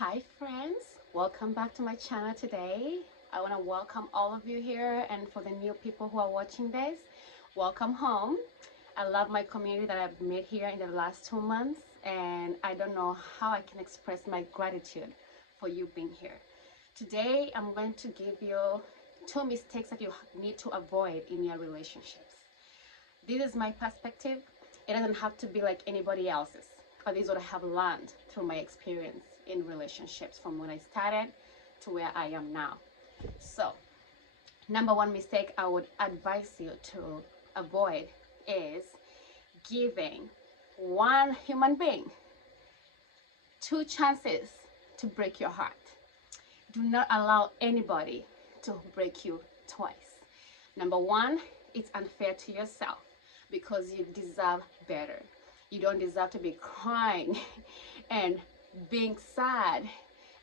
Hi friends, welcome back to my channel today. I want to welcome all of you here, and for the new people who are watching this, welcome home. I love my community that I've made here in the last 2 months, and I don't know how I can express my gratitude for you being here. Today I'm going to give you 2 mistakes that you need to avoid in your relationships. This is my perspective. It doesn't have to be like anybody else's, but this is what I have learned through my experience in relationships from when I started to where I am now. So, number one mistake I would advise you to avoid is giving one human being 2 chances to break your heart. Do not allow anybody to break you twice. Number one, it's unfair to yourself because you deserve better. You don't deserve to be crying and being sad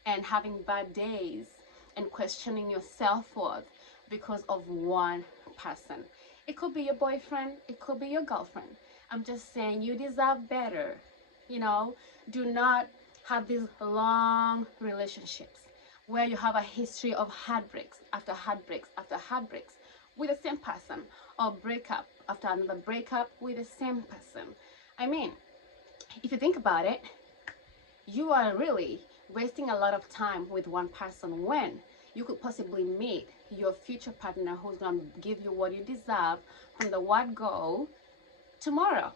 and having bad days and questioning your self-worth because of one person. It could be your boyfriend, it could be your girlfriend. I'm just saying you deserve better. Do not have these long relationships where you have a history of heartbreaks after heartbreaks after heartbreaks with the same person, or breakup after another breakup with the same person. I mean, if you think about it, you are really wasting a lot of time with one person when you could possibly meet your future partner who's going to give you what you deserve from the word go tomorrow.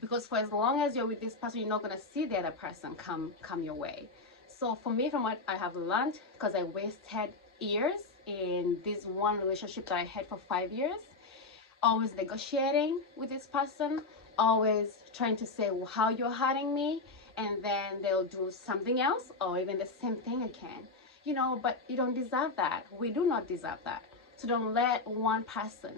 Because for as long as you're with this person, you're not going to see the other person come your way. So for me, from what I have learned, because I wasted years in this one relationship that I had for 5 years, always negotiating with this person, always trying to say how you're hurting me, and then they'll do something else or even the same thing again. But you don't deserve that. We do not deserve that. So don't let one person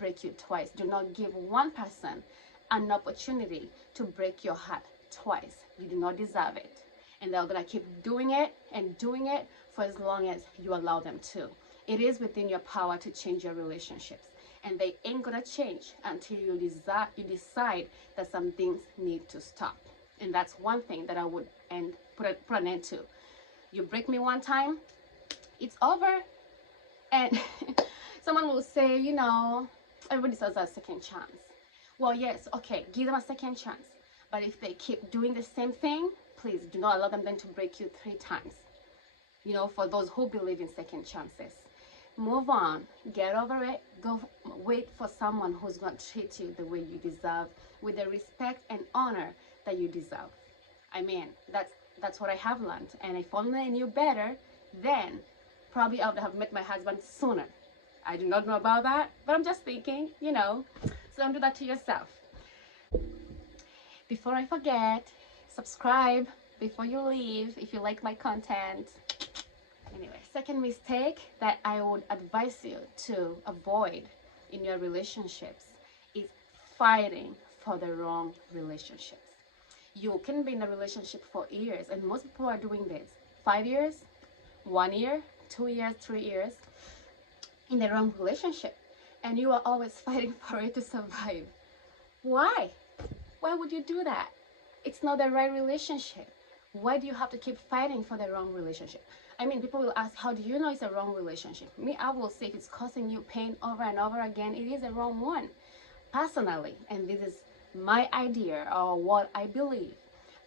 break you twice. Do not give one person an opportunity to break your heart twice. You do not deserve it. And they're going to keep doing it and doing it for as long as you allow them to. It is within your power to change your relationships. And they ain't going to change until you decide that some things need to stop. And that's one thing that I would put an end to. You break me one time, it's over. And someone will say, everybody deserves a second chance. Well, yes, okay, give them a second chance. But if they keep doing the same thing, please do not allow them then to break you 3 times. For those who believe in second chances. Move on, get over it, go wait for someone who's going to treat you the way you deserve, with the respect and honor that you deserve. I mean, that's what I have learned. And if only I knew better, then probably I would have met my husband sooner. I do not know about that, but I'm just thinking, so don't do that to yourself. Before I forget, subscribe before you leave if you like my content. Anyway, second mistake that I would advise you to avoid in your relationships is fighting for the wrong relationships. You can be in a relationship for years, and most people are doing this. 5 years, 1 year, 2 years, 3 years in the wrong relationship, and you are always fighting for it to survive. Why? Why would you do that? It's not the right relationship. Why do you have to keep fighting for the wrong relationship? I mean, people will ask, how do you know it's a wrong relationship? Me, I will say if it's causing you pain over and over again, it is a wrong one. Personally, and this is my idea or what I believe,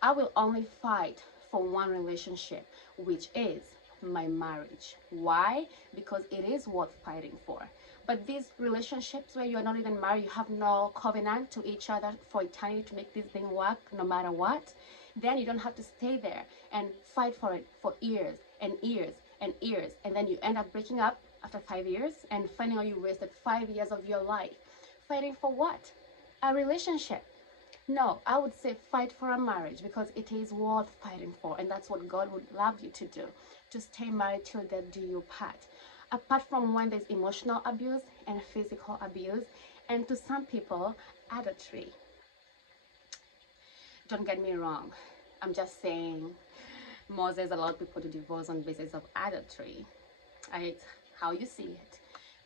I will only fight for one relationship, which is my marriage. Why? Because it is worth fighting for. But these relationships where you're not even married, you have no covenant to each other for eternity to make this thing work no matter what, then you don't have to stay there and fight for it for years and years and years, and then you end up breaking up after 5 years and finding out you wasted 5 years of your life fighting for what? A relationship. No, I would say fight for a marriage because it is worth fighting for, and that's what God would love you to do, to stay married till death do you part. Apart from when there's emotional abuse and physical abuse, and to some people, adultery. Don't get me wrong, I'm just saying Moses allowed people to divorce on the basis of adultery. It's how you see it.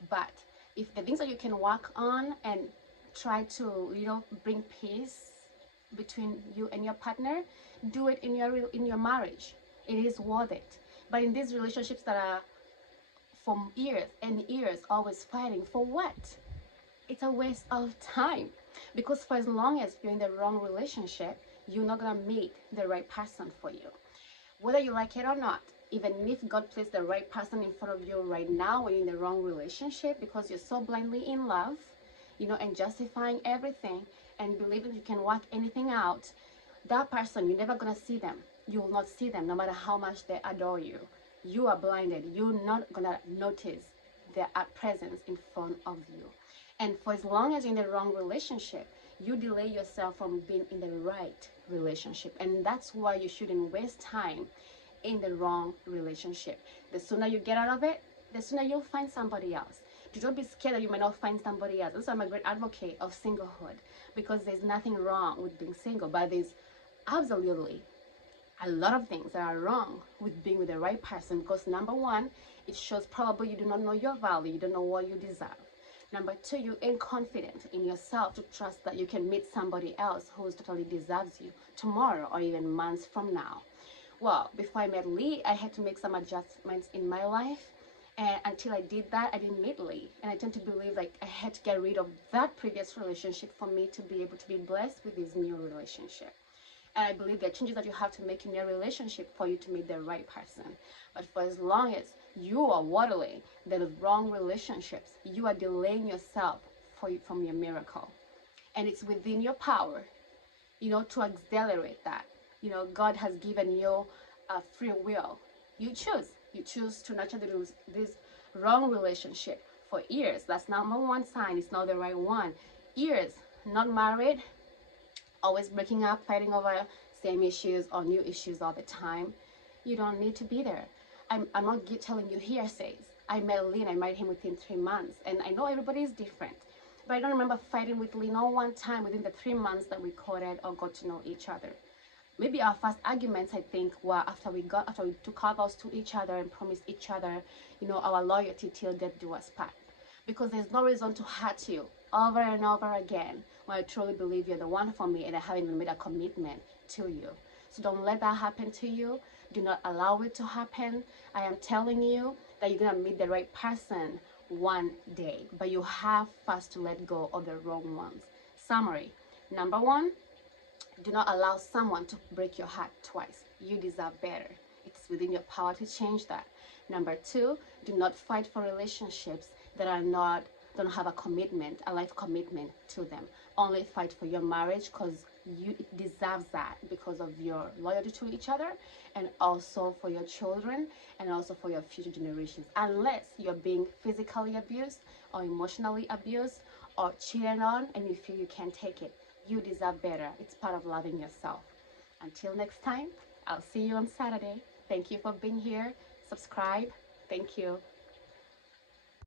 But if the things that you can work on and try to, bring peace between you and your partner, do it in your marriage. It is worth it. But in these relationships that are for years and years always fighting, for what? It's a waste of time. Because for as long as you're in the wrong relationship, you're not gonna meet the right person for you. Whether you like it or not, even if God placed the right person in front of you right now when you're in the wrong relationship because you're so blindly in love, and justifying everything and believing you can work anything out, that person, you're never gonna see them. You will not see them no matter how much they adore you. You are blinded. You're not gonna notice their presence in front of you. And for as long as you're in the wrong relationship, you delay yourself from being in the right relationship. And that's why you shouldn't waste time in the wrong relationship. The sooner you get out of it, the sooner you'll find somebody else. Do not be scared that you might not find somebody else. That's why I'm a great advocate of singlehood, because there's nothing wrong with being single, but there's absolutely a lot of things that are wrong with being with the right person. Because number one, it shows probably you do not know your value, you don't know what you deserve. Number two, you ain't confident in yourself to trust that you can meet somebody else who totally deserves you tomorrow or even months from now. Well, before I met Lee, I had to make some adjustments in my life. And until I did that, I didn't meet Lee. And I tend to believe like I had to get rid of that previous relationship for me to be able to be blessed with this new relationship. And I believe there are changes that you have to make in your relationship for you to meet the right person. But for as long as you are waddling the wrong relationships, you are delaying yourself from your miracle. And it's within your power, to accelerate that. God has given you a free will. You choose to nurture this wrong relationship for years. That's number one sign it's not the right one. Years, not married, always breaking up, fighting over same issues or new issues all the time. You don't need to be there. I'm not telling you hearsays. I met Lee and I married him within 3 months. And I know everybody is different. But I don't remember fighting with Lee not one time within the 3 months that we courted or got to know each other. Maybe our first arguments, I think, were after we took our vows to each other and promised each other, our loyalty till death do us part. Because there's no reason to hurt you over and over again when I truly believe you're the one for me and I haven't even made a commitment to you. So don't let that happen to you. Do not allow it to happen. I am telling you that you're going to meet the right person one day, but you have first to let go of the wrong ones. Summary. Number one, do not allow someone to break your heart twice. You deserve better. It's within your power to change that. Number two, do not fight for relationships that don't have a life commitment to them. Only fight for your marriage because it deserves that, because of your loyalty to each other, and also for your children, and also for your future generations. Unless you're being physically abused or emotionally abused or cheated on and you feel you can't take it, you deserve better. It's part of loving yourself. Until next time, I'll see you on Saturday. Thank you for being here. Subscribe. Thank you.